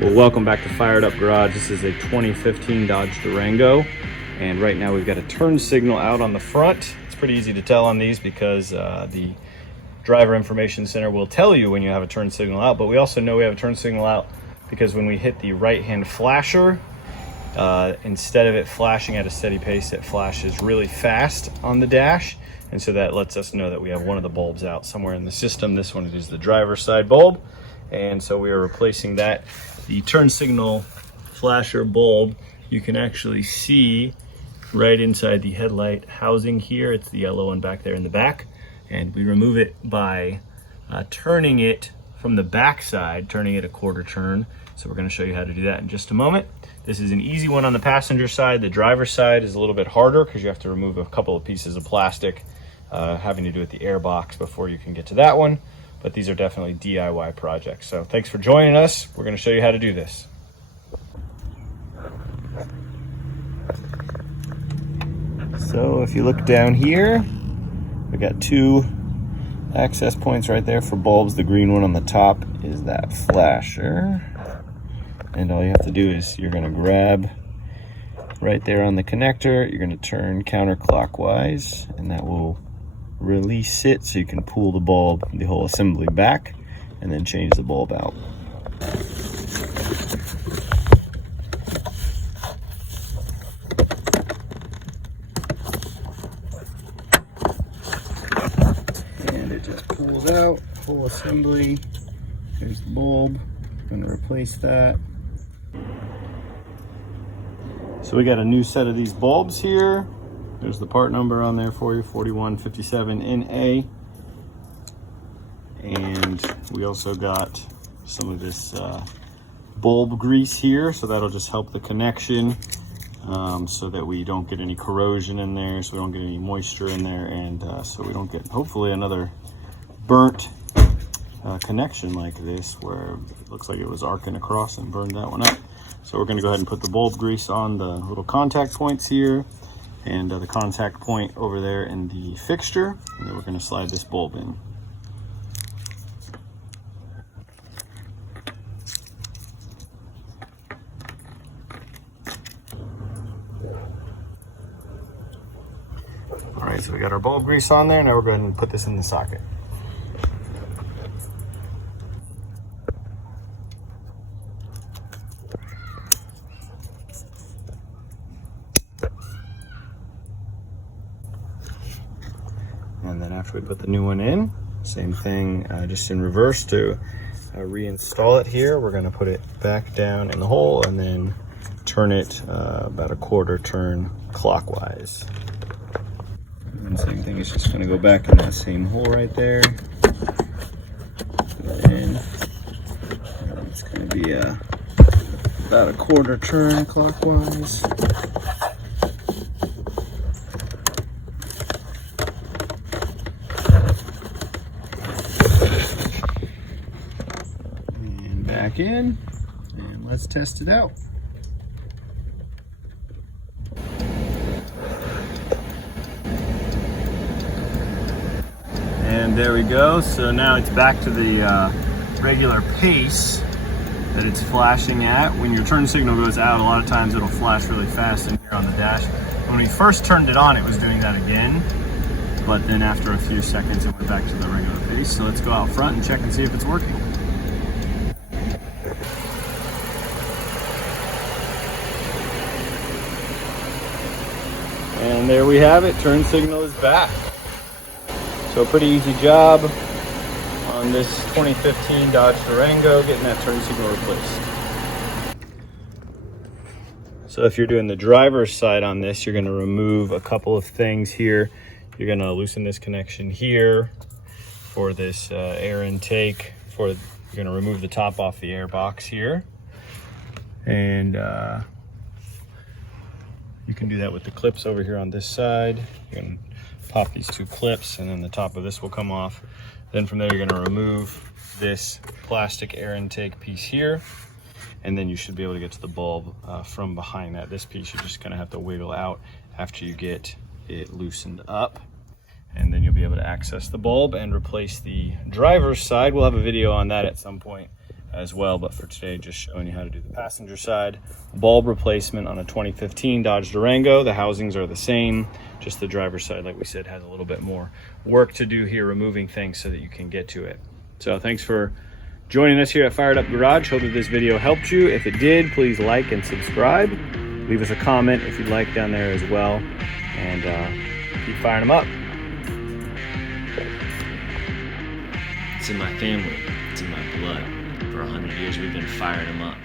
Well, welcome back to Fired Up Garage. This is a 2015 Dodge Durango, and right now we've got a turn signal out on the front. It's pretty easy to tell on these because the driver information center will tell you when you have a turn signal out, but we also know we have a turn signal out because when we hit the right-hand flasher, instead of it flashing at a steady pace, it flashes really fast on the dash, and so that lets us know that we have one of the bulbs out somewhere in the system. This one is the driver's side bulb, and so we are replacing that. The turn signal flasher bulb, you can actually see right inside the headlight housing here. It's the yellow one back there in the back, and we remove it by turning it from the back side, turning it a quarter turn. So we're going to show you how to do that in just a moment. This is an easy one on the passenger side. The driver's side is a little bit harder because you have to remove a couple of pieces of plastic, having to do with the air box before you can get to that one. But these are definitely DIY projects. So thanks for joining us. We're going to show you how to do this. So if you look down here, we got two access points right there for bulbs. The green one on the top is that flasher. And all you have to do is you're going to grab right there on the connector. You're going to turn counterclockwise, and that will release it so you can pull the bulb, the whole assembly back, and then change the bulb out. And it just pulls out, full assembly. There's the bulb. I'm going to replace that. So we got a new set of these bulbs here. There's the part number on there for you, 4157NA. And we also got some of this bulb grease here, so that'll just help the connection so that we don't get any corrosion in there, so we don't get any moisture in there, and so we don't get, hopefully, another burnt connection like this where it looks like it was arcing across and burned that one up. So we're going to go ahead and put the bulb grease on the little contact points here, and the contact point over there in the fixture, and then we're going to slide this bulb in. All right, so we got our bulb grease on there. Now we're going to put this in the socket. And then after we put the new one in, same thing, just in reverse to reinstall it here. We're going to put it back down in the hole and then turn it about a quarter turn clockwise. And same thing, it's just going to go back in that same hole right there. And it's going to be about a quarter turn clockwise. Back in, and let's test it out. And there we go. So now it's back to the regular pace that it's flashing at. When your turn signal goes out, a lot of times it'll flash really fast in here on the dash. When we first turned it on, it was doing that again, but then after a few seconds it went back to the regular pace. So let's go out front and check and see if it's working. And there we have it, turn signal is back. So a pretty easy job on this 2015 Dodge Durango, getting that turn signal replaced. So if you're doing the driver's side on this, you're gonna remove a couple of things here. You're gonna loosen this connection here for this air intake. You're gonna remove the top off the air box here. And you can do that with the clips over here on this side. You can pop these two clips and then the top of this will come off. Then from there, you're gonna remove this plastic air intake piece here. And then you should be able to get to the bulb from behind that. This piece, you're just gonna have to wiggle out after you get it loosened up. And then you'll be able to access the bulb and replace the driver's side. We'll have a video on that at some point as well, but for today, just showing you how to do the passenger side. Bulb replacement on a 2015 Dodge Durango. The housings are the same, just the driver's side, like we said, has a little bit more work to do here, removing things so that you can get to it. So thanks for joining us here at Fired Up Garage. Hope that this video helped you. If it did, please like and subscribe. Leave us a comment if you'd like down there as well, and keep firing them up. It's in my family, it's in my blood. For 100 years we've been firing them up.